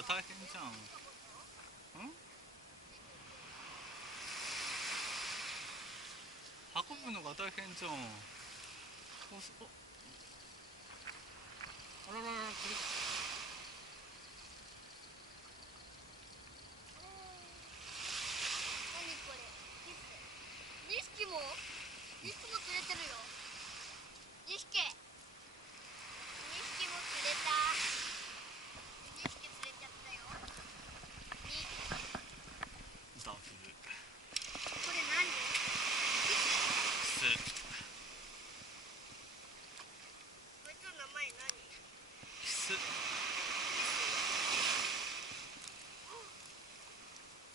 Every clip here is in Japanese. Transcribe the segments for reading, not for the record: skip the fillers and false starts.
が大変じゃん。運ぶのが大変じゃん。あららら、これ。何これ。2匹も釣れてるよ。2匹も釣れた。2匹釣れちゃったよ。ダブルこれ何？キス。キスこいつの名前何？キス。こ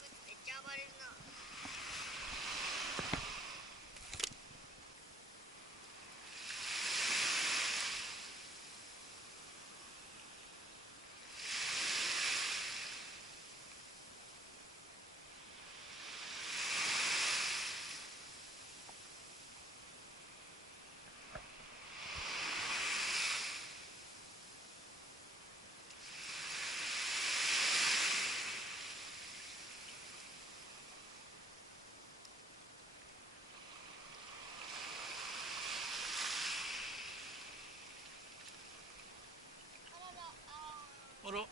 いつめっちゃ暴れるな。あら、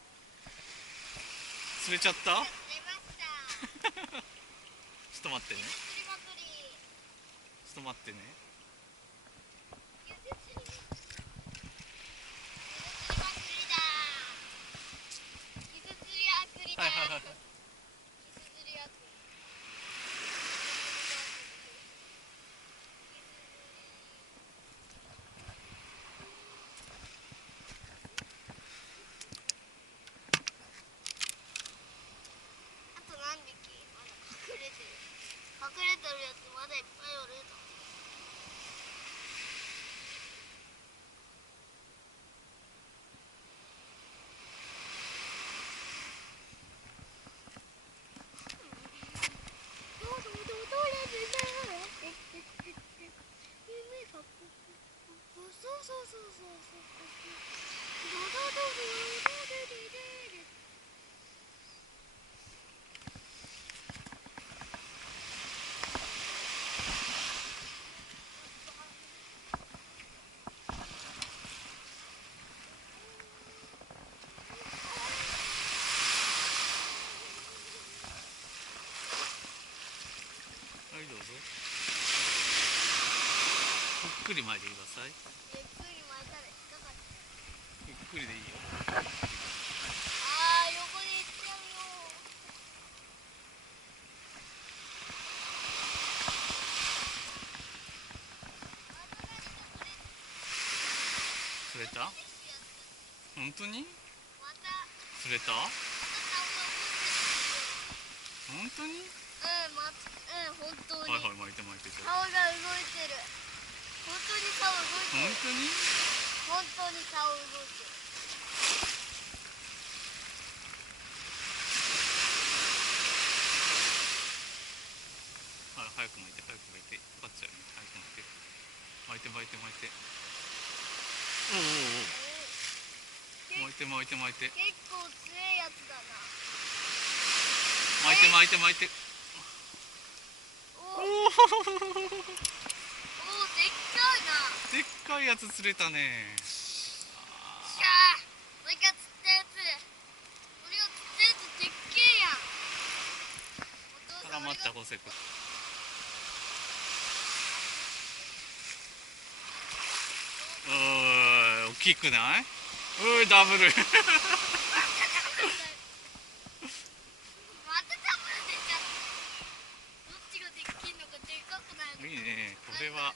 釣れちゃった。ちょ釣れました。っと待ってね。釣りまくり。ちょっと待ってね。水釣りまくりだ。水釣りあくりだ。はいはいはい。水釣りあくり。あと何匹まだ隠れてる。隠れてるやつまだいっぱいおるぞ。はい、どうぞ。ゆっくり巻いてください。ゆっくり巻いたら引っかかっちゃう。ゆっくりでいいよ。横に行っちゃうよ。釣れた？本当に？また釣れた？顔が本当に？本当に。はいはい、巻いて巻いて。顔が動いてる。本当に顔動いてる。本当に？本当に顔動いてる。はい、早く巻いて、早く巻いて。分かっちゃうよね。早く巻いて。巻いて巻いて巻いて。おおおお。巻いて巻いて巻いて。結構強いやつだな。巻いて巻いて巻いて。おお、おお。でっかいな。でっかいやつ釣れたね。しゃー、俺が釣ったやつ。俺が釣ったやつでっけえやん。お父さん、絡まったホセ君。おーい、大きくない？おい、ダブル。またダブル出ちゃった。どっちがでっけえのかでかくないのか。いいね、これは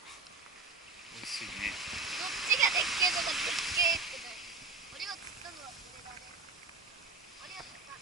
美味しいね。どっちがでっけえのかでっけえってない。俺が釣ったのはこれだね。俺が釣った。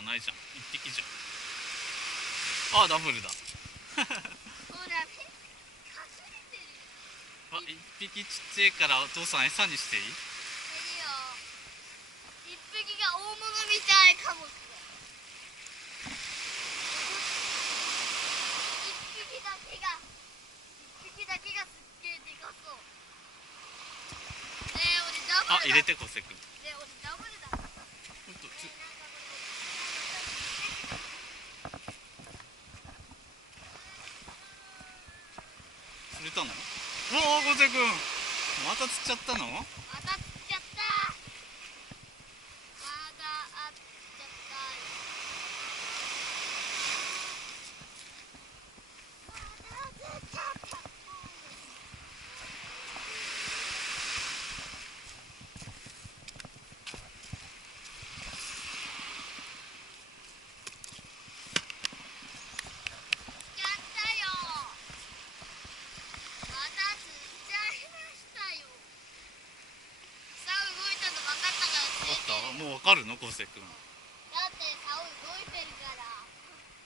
ゃないじゃん、一匹じゃん。あ、ダブルだ。ほらね、隠れてるよ。あ、一匹ちっちゃいからお父さん餌にしていい？いいよ。一匹が大物みたいかもしれない。一匹だけがすっげえでかそう。ねえ、俺ダブルだ。あ、入れて、コセ君。ねえ、俺ダブルだ。ほんとつ釣れたの？おお、コセ君また釣っちゃったの？また釣っちゃった。まだあっちゃったよ。まだ釣っちゃった。ちゃったよ。また釣っちゃいましたよ。竿動いたの分かったから釣れてるよ。もうわかるの、コセ君？だって竿動いてるから。